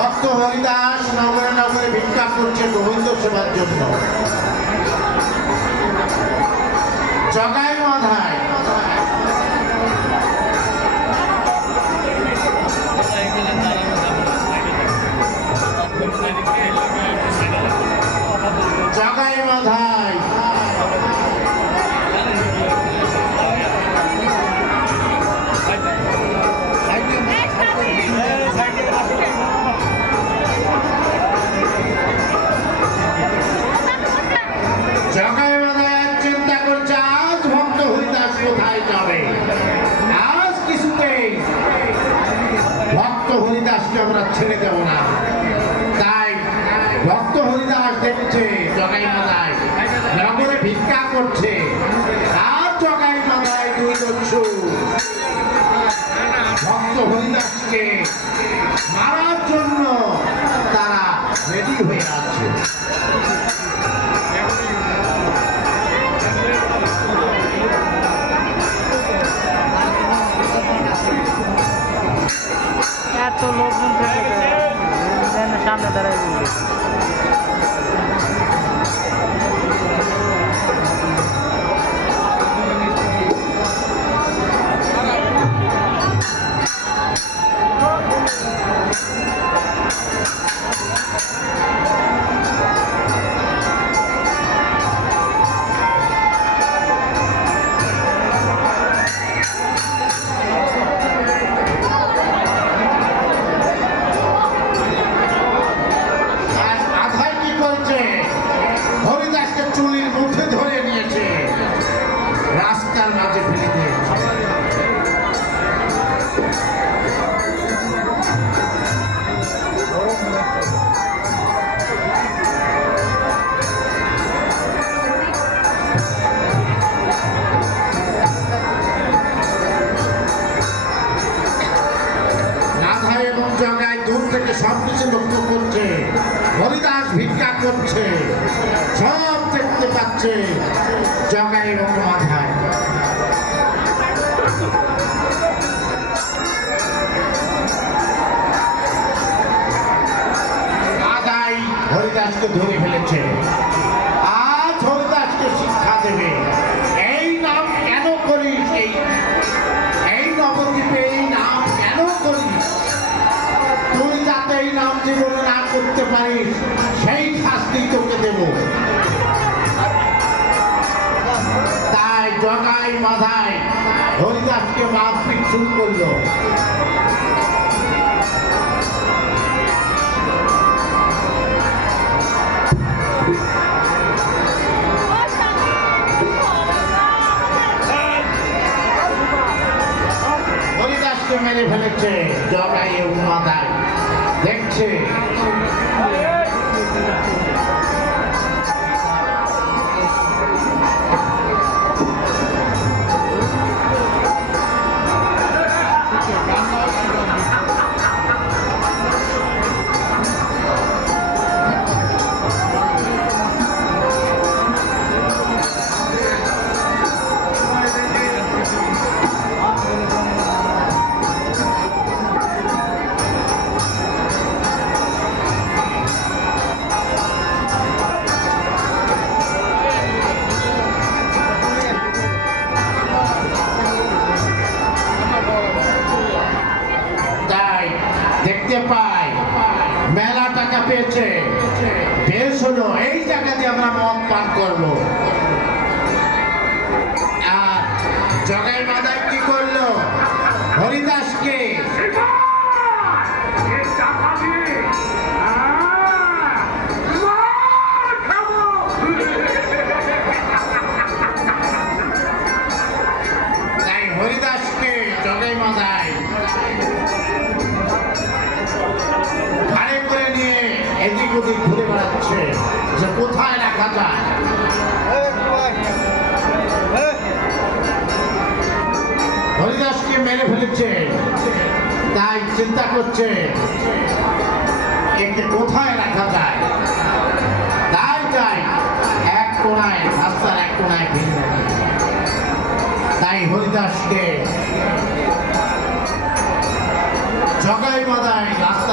ভক্ত হরিদাস নগরে নগরে ভিক্ষা করছে গোবিন্দ সেবার জন্য। জগাই মাধায় জগাই মাধায় জগাই মাধায় চিন্তা করছে আজ ভক্ত হরিদাস কোথায় যাবে। আজ কিছুতেই ভক্ত হরিদাসকে আমরা ছেড়ে দেব না। তাই ভক্ত হরিদাস দেখছে জগাই মাধায় নগরে ভিক্ষা করছে। আর জগাই মাধায় দুই দস্যু ভক্ত হরিদাসকে মারার জন্য তারা রেডি হয়ে আছে। এত লোকজন থেকে সামনে দাঁড়ায় হরিদাসকে চুলির মুঠে ধরে নিয়েছে, রাস্তার মাঝে ফেলে দিয়েছে। রাধাই এবং জগাই দূর থেকে সবকিছু লক্ষ্য করছে। হরিদাস ভিক্ষা করছে, সব দেখতে পাচ্ছে জগাই এবং মাধায়। মাধাই হরিদাসকে ধরে ফেলেছে। আজ হরিদাসকে শিক্ষা দেবে। এই নাম কেন করিস, এই নবদ্বীপে এই নাম কেন করিস? তুই যাতে এই নাম জীবনে না করতে পারিস সেই শাস্তি তোকে দেব। তাই জগাই মাধায় হরিদাসকে মারপিট শুরু করলো। হরিদাসকে মেরে ফেলেছে জগাই এবং মাধায়, দেখছে। দেখতে পাই মেলা টাকা পেয়েছে, বেশ হলো, এই টাকা দিয়ে আমরা মদ পান করবো। আর জগাই মাধায় কি করলো? হরিদাসকে তাই হরিদাসকে জগাই মাধায় ঘাড়ে করে নিয়ে এদিক ওদিক ঘুরে বেড়াচ্ছে যে কোথায় রাখা যায়। হরিদাসকে মেরে ফেলেছে, তাই চিন্তা করছে একে কোথায় রাখা যায়। তাই চাই এক কোনায়, রাস্তার এক কোনায় ভিড়। তাই হরিদাসকে জগাই মাধায় রাস্তা